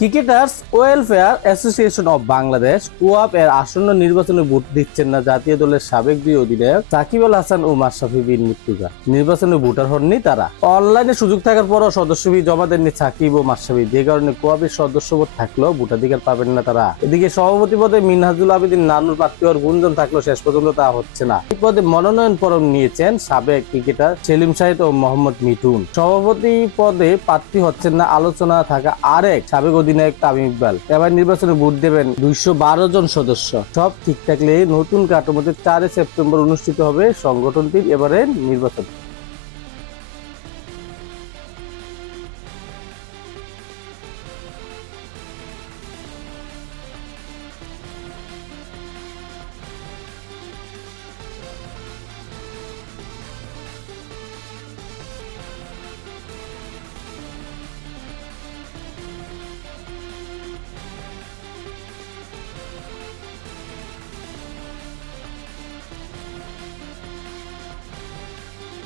Cricketers welfare association of Bangladesh wave এর আসন্ন নির্বাচনে ভোট দিচ্ছেন না জাতীয় দলের সাবেক দুই অধিনায়ক সাকিব আল হাসান ও মাশরাফি বিন মুর্তজা। নির্বাচনে ভোটার হননি তারা। অনলাইনে সুযোগ থাকার পরও সদস্য ফি জমা দেননি সাকিব ও মাশরাফি, যে কারণে কোয়াবের সদস্যপদ থাকলেও ভোটাধিকার পাবেন না তারা। এদিকে সভাপতি পদে মিনহাজুল আবেদিন নানুর প্রার্থী হওয়ার গুঞ্জন থাকলেও শেষ পর্যন্ত তা হচ্ছে না। এই পদে মনোনয়ন পত্র নিয়েছেন সাবেক ক্রিকেটার সেলিম শাহিদ ও মোহাম্মদ মিঠুন। সভাপতি পদে প্রার্থী হচ্ছেন না আলোচনা থাকা আরেক সাবেক অধিনায়ক তামিম ইকবাল। এবার নির্বাচনে ভোট দেবেন 212 জন সদস্য। সব ঠিক থাকলে নতুন কাঠামোতে 4 সেপ্টেম্বর অনুষ্ঠিত হবে সংগঠনটির এবারের নির্বাচন।